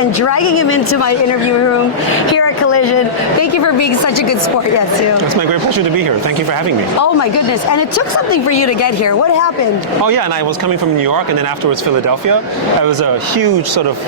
and dragging him into my interview room here at Collision. Thank you for being such a good sport, Yat Siu. It's my great pleasure to be here. Thank you for having me. Oh my goodness, and it took something for you to get here. What happened? Oh yeah, and I was coming from New York and then afterwards Philadelphia. It was a huge sort of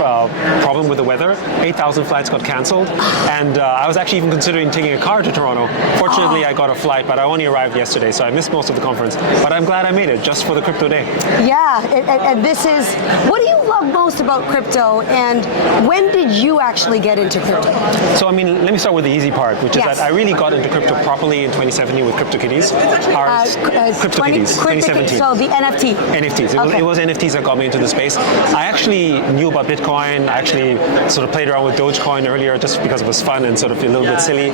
problem with the weather. 8,000 flights got cancelled, and I was actually even considering taking a car to Toronto. Fortunately, I got a flight, but I only arrived yesterday, so I missed most of the conference. But I'm glad I made it, just for the crypto day. Yeah, and this is, what do you love most about crypto, and when did you actually get into crypto? So, I mean, let me start with the easy part, which is that I really got into crypto properly in 2017 with CryptoKitties. CryptoKitties, 2017. So the NFT. NFTs. It was NFTs that got me into the space. I actually knew about Bitcoin. I actually sort of played around with Dogecoin earlier just because it was fun and sort of a little bit silly.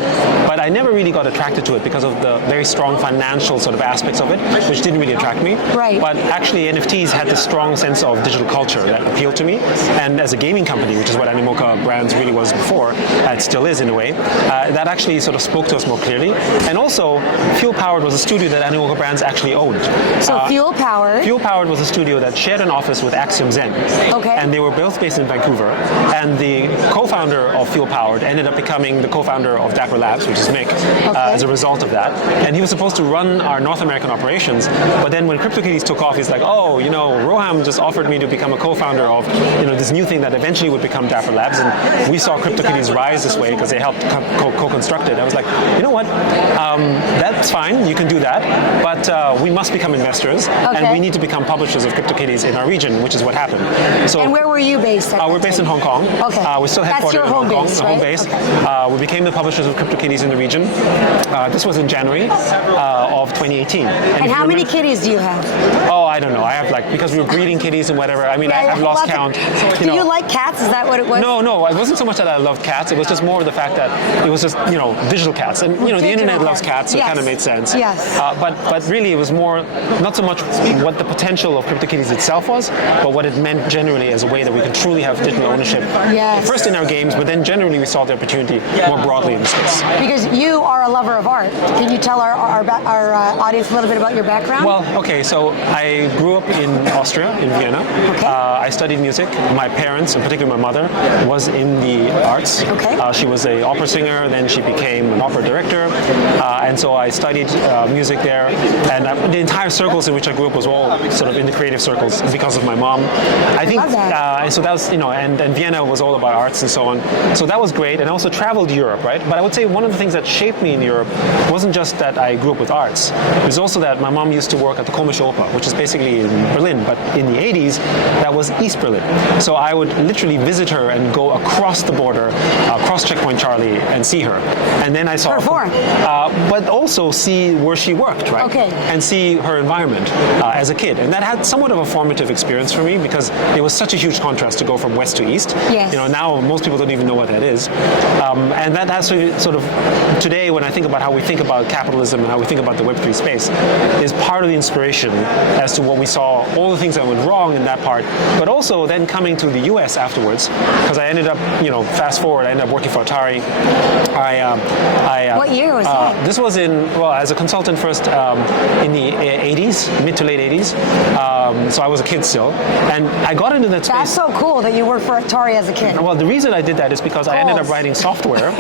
But I never really got attracted to it because of the very strong financial sort of aspects of it, which didn't really attract me. Right. But actually NFTs had this strong sense of digital culture that appealed to me. And as a gaming company, which is what Animoca Brands really was before, it still is in a way, that actually sort of spoke to us more clearly. And also, Fuel Powered was a studio that Animoca Brands actually owned. So Fuel Powered? Fuel Powered was a studio that shared an office with Axiom Zen. Okay. And they were both based in Vancouver. And the co-founder of Fuel Powered ended up becoming the co-founder of Dapper Labs, which is Mick, as a result of that. And he was supposed to run our North American operations, but then when CryptoKitties took off, he's like, oh, you know, Roham just offered me to become a co-founder of, you know, this new thing that eventually would become Dapper Labs, and we saw CryptoKitties rise this way because they helped co-construct it. I was like, you know what, that's fine, you can do that, but we must become investors, and we need to become publishers of CryptoKitties in our region, which is what happened. So, and where were you based at we're based in Hong Kong. Okay. We're still headquartered in Hong Kong, the home base. Okay. We became the publishers of CryptoKitties in the region. This was in January of 2018. And how many kitties do you have? Oh, I don't know. I have like, because we were breeding kitties and whatever, I mean, I've lost count. Do you like cats? Is that what it was? No, it wasn't so much that I loved cats. It was just more the fact that it was just, you know, digital cats. And, you know, the internet loves cats, so it kind of made sense. Yes. But really, it was more, not so much what the potential of CryptoKitties itself was, but what it meant generally as a way that we could truly have digital ownership. Yes. First in our games, but then generally we saw the opportunity more broadly in the space. Because you are a lover of art. Can you tell our audience a little bit about your background? Well, okay, so I grew up in Austria, in Vienna. Okay. I studied music. My parents, in particular my mother, was in the arts. Okay. She was an opera singer, then she became an opera director, and so I studied music there. And the entire circles in which I grew up was all sort of in the creative circles because of my mom. I think, and so that was, you know, and Vienna was all about arts and so on. So that was great, and I also traveled Europe, right? But I would say one of the things that shaped me in Europe wasn't just that I grew up with arts. It was also that my mom used to work at the Komische Oper, which is basically in Berlin, but in the 80s, that was East Berlin. So I would literally visit her and go across the border, across Checkpoint Charlie, and see her. And then I saw Perform. But also see where she worked, right? Okay. And see her environment as a kid. And that had somewhat of a formative experience for me because it was such a huge contrast to go from west to east. Yes. You know, now most people don't even know what that is. And that has sort of, today when I think about how we think about capitalism and how we think about the Web3 space, is part of the inspiration as to what we saw, all the things that went wrong in that part, but also then coming to the US afterwards, because I ended up, you know, fast forward, I ended up working for Atari. What year was that? This was as a consultant first in the 80s, mid to late 80s. So I was a kid still. And I got into that space. That's so cool that you worked for Atari as a kid. Well, the reason I did that is because I ended up writing software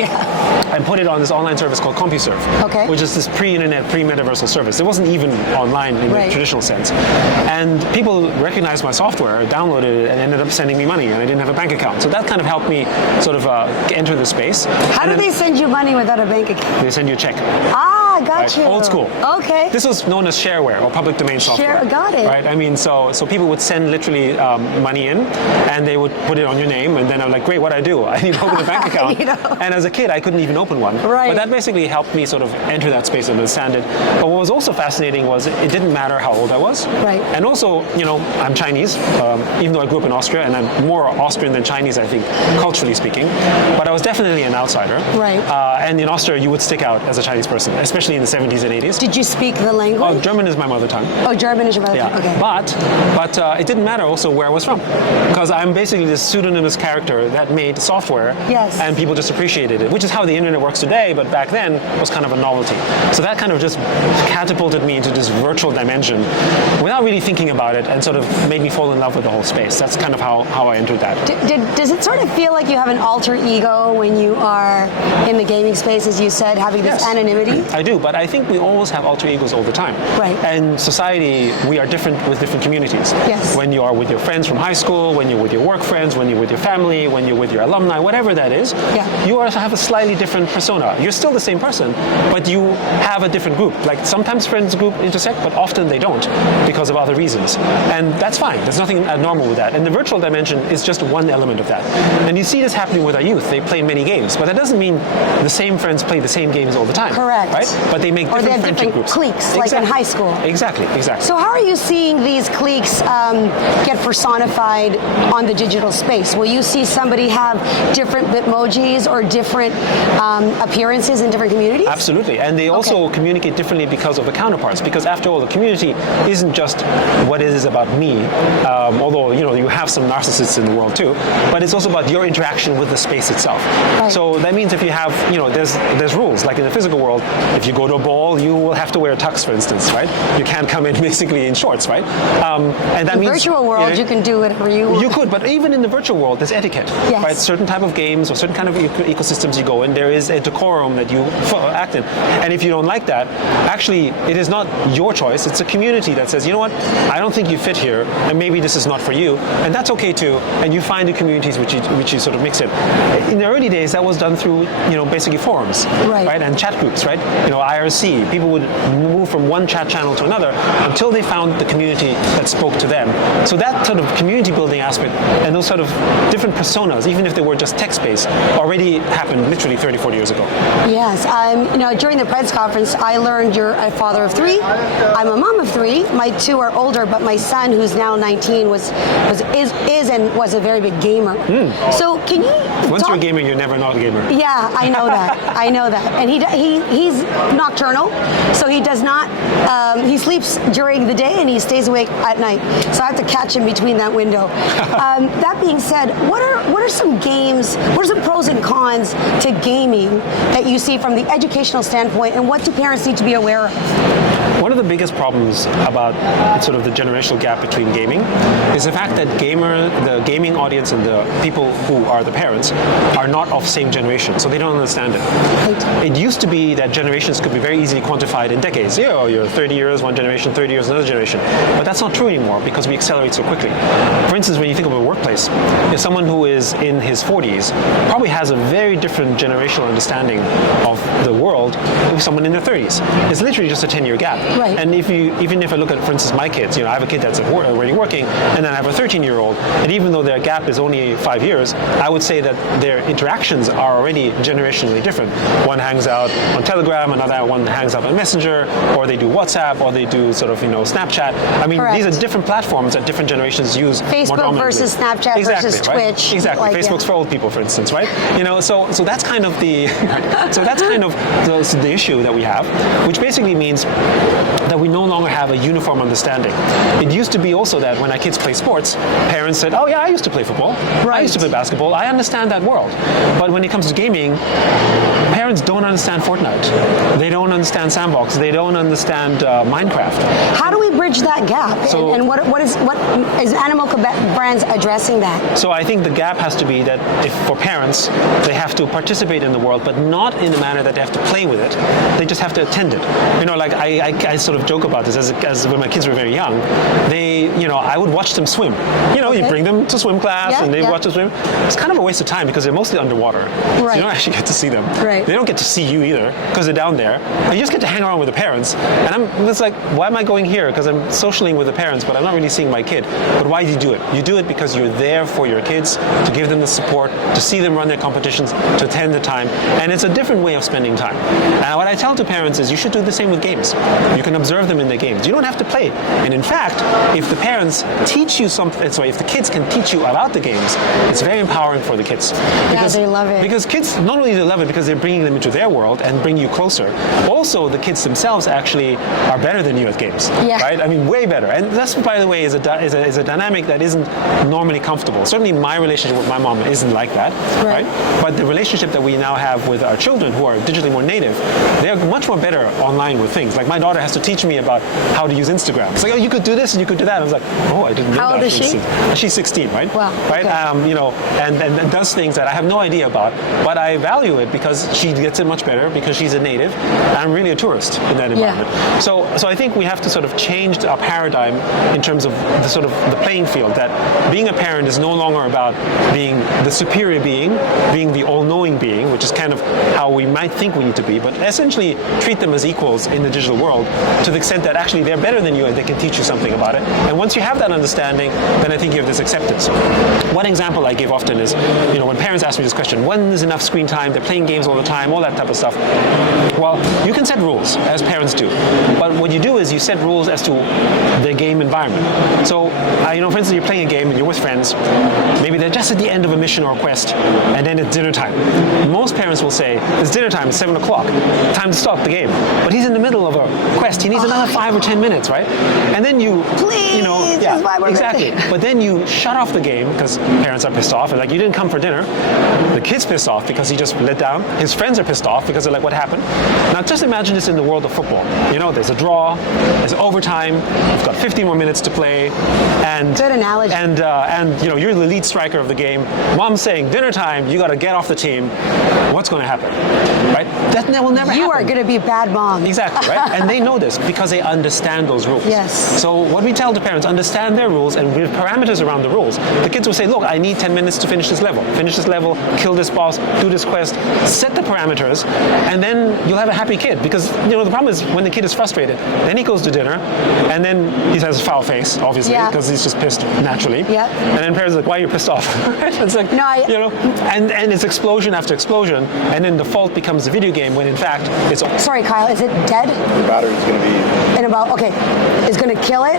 and put it on this online service called CompuServe, which is this pre-internet, pre-metaversal service. It wasn't even online in the traditional sense. And people recognized my software, downloaded it, and ended up sending me money, and I didn't have a bank account. So that kind of helped me sort of enter the space. How do they send you money without a bank account? They send you a check. Ah, got you. Old school. Okay. This was known as shareware or public domain software. Got it. Right. I mean, so people would send literally money in, and they would put it on your name, and then I'm like, great, what do I do? I need to open a bank account. And as a kid, I couldn't even open one. Right. But that basically helped me sort of enter that space and understand it. But what was also fascinating was it didn't matter how old I was. Right. And also, you know, I'm Chinese, even though I grew up in Austria, and I'm more Austrian than Chinese, I think, culturally speaking. But I was definitely an outsider. Right. And in Austria, you would stick out as a Chinese person, especially especially in the 70s and 80s. Did you speak the language? Oh, German is my mother tongue. Oh, German is your mother tongue. Okay. But it didn't matter also where I was from, because I'm basically this pseudonymous character that made software, Yes. and people just appreciated it, which is how the internet works today, but back then was kind of a novelty. So that kind of just catapulted me into this virtual dimension without really thinking about it, and sort of made me fall in love with the whole space. That's kind of how I entered that. Does it sort of feel like you have an alter ego when you are in the gaming space, as you said, having this anonymity? I do, but I think we always have alter egos all the time. Right. And society, we are different with different communities. Yes. When you are with your friends from high school, when you're with your work friends, when you're with your family, when you're with your alumni, whatever that is, you also have a slightly different persona. You're still the same person, but you have a different group. Like sometimes friends group intersect, but often they don't because of other reasons. And that's fine. There's nothing abnormal with that. And the virtual dimension is just one element of that. And you see this happening with our youth. They play many games, but that doesn't mean the same friends play the same games all the time. Correct. Right? But they make or different they have friendship different groups. cliques, like in high school. Exactly. So how are you seeing these cliques get personified on the digital space? Will you see somebody have different Bitmojis or different appearances in different communities? Absolutely. And they also communicate differently because of the counterparts. Because after all, the community isn't just what it is about me, although you have some narcissists in the world too, but it's also about your interaction with the space itself. Right. So that means if you have, there's rules. Like in the physical world, if you go to a ball, you will have to wear a tux, for instance, right? You can't come in basically in shorts, right? And that in means virtual world, you can do whatever you want. You could, but even in the virtual world, there's etiquette, right? Certain type of games or certain kind of ecosystems you go in, there is a decorum that you act in. And if you don't like that, actually, it is not your choice. It's a community that says, you know what, I don't think you fit here, and maybe this is not for you, and that's okay too. And you find the communities which you sort of mix in. In the early days, that was done through, basically forums, right? And chat groups, right? IRC. People would move from one chat channel to another until they found the community that spoke to them. So that sort of community building aspect and those sort of different personas, even if they were just text-based, already happened literally 30, 40 years ago. Yes. During the press conference, I learned you're a father of 3. I'm a mom of 3. My 2 are older, but my son, who's now 19, is and was a very big gamer. So can you Once you're a gamer, you're never not a gamer. Yeah, I know that. I know that. And he's nocturnal, so he does not. He sleeps during the day and he stays awake at night. So I have to catch him between that window. That being said, what are some games? What are some pros and cons to gaming that you see from the educational standpoint, and what do parents need to be aware of? One of the biggest problems about sort of the generational gap between gaming is the fact that the gaming audience and the people who are the parents are not of same generation, so they don't understand it. Right. It used to be that generations could be very easily quantified in decades. You're 30 years, one generation, 30 years, another generation. But that's not true anymore because we accelerate so quickly. For instance, when you think of a workplace, if someone who is in his 40s probably has a very different generational understanding of the world than someone in their 30s. It's literally just a 10-year gap. Right. And even if I look at, for instance, my kids, I have a kid that's already working, and then I have a 13-year-old, and even though their gap is only 5 years, I would say that their interactions are already generationally different. One hangs out on Telegram, another one hangs out on Messenger, or they do WhatsApp, or they do sort of, Snapchat. I mean, Correct. these are different platforms that different generations use more Facebook dominantly. versus Snapchat versus right? Twitch. Exactly. Facebook's for old people, for instance, right? So that's kind of the the issue that we have, which basically means that we no longer have a uniform understanding. It used to be also that when our kids play sports, parents said, oh yeah, I used to play football. Right. I used to play basketball. I understand that world. But when it comes to gaming, parents don't understand Fortnite. They don't understand Sandbox. They don't understand Minecraft. How do we bridge that gap? So- and what is Animoca brands addressing that? So I think the gap has to be that if for parents, they have to participate in the world, but not in the manner that they have to play with it. They just have to attend it. Like I sort of joke about this as when my kids were very young. I would watch them swim. You bring them to swim class and they watch them swim. It's kind of a waste of time because they're mostly underwater. Right. So you don't actually get to see them. Right. They don't get to see you either because they're down there. And you just get to hang around with the parents. And I'm just like, why am I going here? Because I'm socialing with the parents, but I'm not really seeing my kid. But why do you do it? You do it because you're there for your kids, to give them the support, to see them run their competitions, to attend the time. And it's a different way of spending time. And what I tell to parents is you should do the same with games. You can observe them in their games. You don't have to play. And in fact, if the parents teach you something, if the kids can teach you about the games, it's very empowering for the kids. Because they love it. Because kids, not only do they love it because they're bringing them into their world and bring you closer, Also, the kids themselves actually are better than you at games, Yeah. right? I mean, way better. And that's, by the way, is a dynamic that isn't normally comfortable. Certainly, my relationship with my mom isn't like that, right? But the relationship that we now have with our children who are digitally more native, they're much more better online with things. Like my daughter has to teach me about how to use Instagram. It's like, oh, you could do this and you could do that. I was like, oh, I didn't know How that. old is she? She's 16, right? Wow. Right? Okay. You know, and does things that I have no idea about, but I value it because she gets it much better because she's a native. And I'm really a tourist in that environment. Yeah. So I think we have to sort of change our paradigm in terms of the sort of the playing field, that being a parent is no longer about being the superior being the all-knowing being, which is kind of how we might think we need to be, but essentially treat them as equals in the digital world to the extent that actually they're better than you and they can teach you something about it. And once you have that understanding, then I think you have this acceptance. One example I give often is, you know, when parents ask me this question, when is enough screen time? They're playing games all the time, all that type of stuff. Well, you can set rules, as parents do. But what you do is you set rules as to the game environment. So, you know, for instance, you're playing a game and you're with friends. Maybe they're just at the end of a mission or a quest, and then it's dinner time. Most parents will say, it's dinner time, it's 7 o'clock, time to stop the game. But he's in the middle of a quest. He needs another 5 or 10 minutes, right? And then you, you know, just 5 more exactly. minutes. But then you shut off the game because parents are pissed off and like, you didn't come for dinner. The kid's pissed off because he just let down. His friends are pissed off because they're like, what happened? Now just imagine this in the world of football. You know, there's a draw, there's overtime, you've got 15 more minutes to play, and good analogy. And you know, you're the lead striker of the game. Mom's saying, dinner time, you got to get off the team. What's going to happen, right? That will never happen. You are going to be a bad mom. Exactly, right? And they know this because they understand those rules. Yes. So what we tell the parents, understand their rules and with parameters around the rules. The kids will say, look, I need 10 minutes to finish this level, kill this boss, do this quest, set the parameters, and then you'll have a happy kid. Because, you know, the problem is when the kid is frustrated, then he goes to dinner, and then he has a foul face, obviously, because he's just pissed naturally. Yep. And then parents are like, why are you pissed off? It's like, no, you know, and it's explosion after explosion, and then the fault becomes a video game when in fact it's... Sorry, Kyle, is it dead? The battery's going to be... In about, okay, is going to kill it?